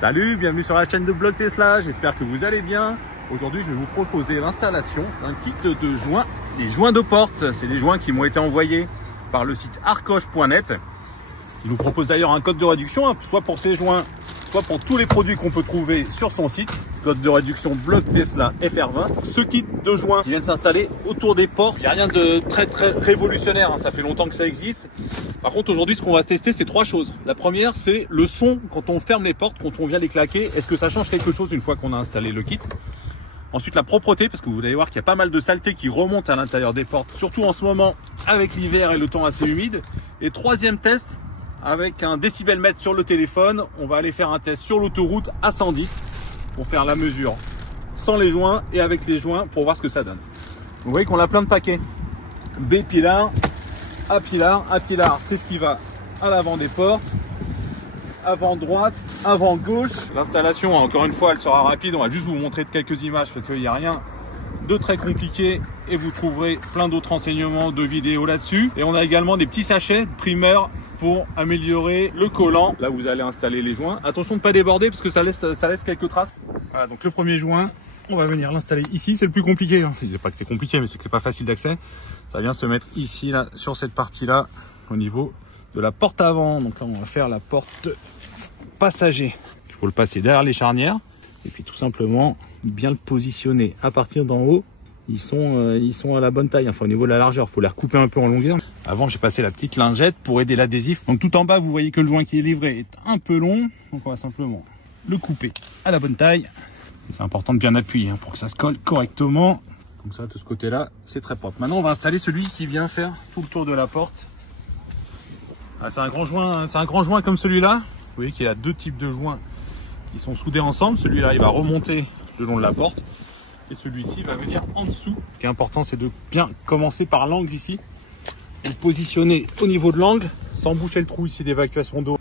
Salut, bienvenue sur la chaîne de Blog Tesla, j'espère que vous allez bien. Aujourd'hui, je vais vous proposer l'installation d'un kit de joints, des joints de porte. C'est des joints qui m'ont été envoyés par le site arcoche.net. Il nous propose d'ailleurs un code de réduction, soit pour ces joints, soit pour tous les produits qu'on peut trouver sur son site. Code de réduction Blog Tesla FR20. Ce kit de joints qui vient de s'installer autour des portes. Il n'y a rien de très révolutionnaire, hein. Ça fait longtemps que ça existe. Par contre, aujourd'hui, ce qu'on va tester, c'est trois choses. La première, c'est le son quand on ferme les portes, quand on vient les claquer. Est-ce que ça change quelque chose une fois qu'on a installé le kit? Ensuite, la propreté, parce que vous allez voir qu'il y a pas mal de saleté qui remonte à l'intérieur des portes, surtout en ce moment avec l'hiver et le temps assez humide. Et troisième test, avec un décibelmètre sur le téléphone, on va aller faire un test sur l'autoroute à 110 pour faire la mesure sans les joints et avec les joints pour voir ce que ça donne. Vous voyez qu'on a plein de paquets. B pilar, A pilar, A pilar, c'est ce qui va à l'avant des portes, avant droite, avant gauche. L'installation, encore une fois, elle sera rapide. On va juste vous montrer quelques images parce qu'il n'y a rien de très compliqué et vous trouverez plein d'autres renseignements de vidéos là-dessus. Et on a également des petits sachets de primeurs pour améliorer le collant. Là, vous allez installer les joints. Attention de ne pas déborder parce que ça laisse quelques traces. Voilà, donc le premier joint, on va venir l'installer ici. C'est le plus compliqué, hein. Je ne dis pas que c'est compliqué, mais c'est que c'est pas facile d'accès. Ça vient se mettre ici, là, sur cette partie-là, au niveau de la porte avant. Donc là, on va faire la porte passager. Il faut le passer derrière les charnières et puis tout simplement bien le positionner à partir d'en haut. Ils sont à la bonne taille, enfin au niveau de la largeur, il faut les recouper un peu en longueur. Avant, j'ai passé la petite lingette pour aider l'adhésif. Donc tout en bas, vous voyez que le joint qui est livré est un peu long. Donc on va simplement le couper à la bonne taille. C'est important de bien appuyer, hein, pour que ça se colle correctement. Comme ça, de ce côté-là, c'est très propre. Maintenant, on va installer celui qui vient faire tout le tour de la porte. Ah, c'est un grand joint comme celui-là. Vous voyez qu'il y a deux types de joints qui sont soudés ensemble. Celui-là, il va remonter le long de la porte. Et celui-ci va venir en dessous. Ce qui est important, c'est de bien commencer par l'angle ici. Et positionner au niveau de l'angle, sans boucher le trou ici d'évacuation d'eau.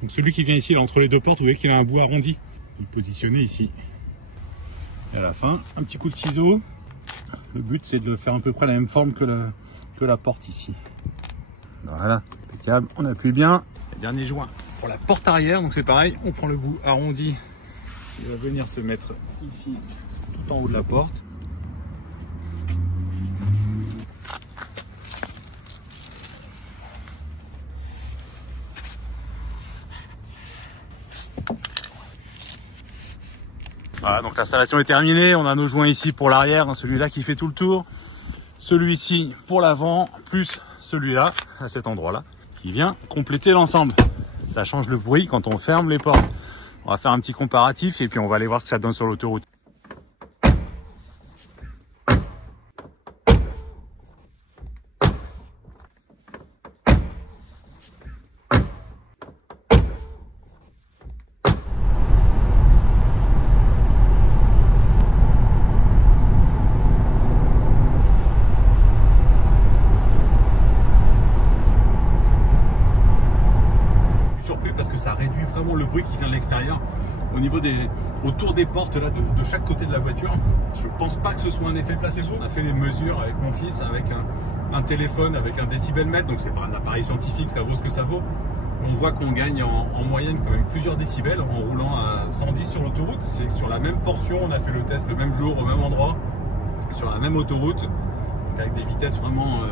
Donc celui qui vient ici, là, entre les deux portes, vous voyez qu'il a un bout arrondi. Il est positionné ici. Et à la fin, un petit coup de ciseau. Le but, c'est de faire à peu près la même forme que la porte ici. Voilà, impeccable. On appuie bien. Le dernier joint pour la porte arrière. Donc c'est pareil, on prend le bout arrondi. Il va venir se mettre ici, tout en haut de la porte. Voilà, donc l'installation est terminée. On a nos joints ici pour l'arrière, hein, celui-là qui fait tout le tour, celui-ci pour l'avant, plus celui-là à cet endroit-là qui vient compléter l'ensemble. Ça change le bruit quand on ferme les portes. On va faire un petit comparatif et puis on va aller voir ce que ça donne sur l'autoroute. Parce que ça réduit vraiment le bruit qui vient de l'extérieur au niveau autour des portes là de chaque côté de la voiture. Je pense pas que ce soit un effet placebo. On a fait les mesures avec mon fils avec un téléphone avec un décibelmètre, donc c'est pas un appareil scientifique, ça vaut ce que ça vaut. On voit qu'on gagne en moyenne quand même plusieurs décibels en roulant à 110 sur l'autoroute. C'est que sur la même portion, on a fait le test le même jour au même endroit sur la même autoroute, donc avec des vitesses vraiment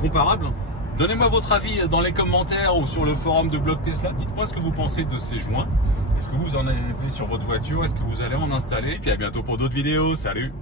comparables. Donnez-moi votre avis dans les commentaires ou sur le forum de Blog Tesla. Dites-moi ce que vous pensez de ces joints. Est-ce que vous en avez sur votre voiture? Est-ce que vous allez en installer? Et puis à bientôt pour d'autres vidéos. Salut!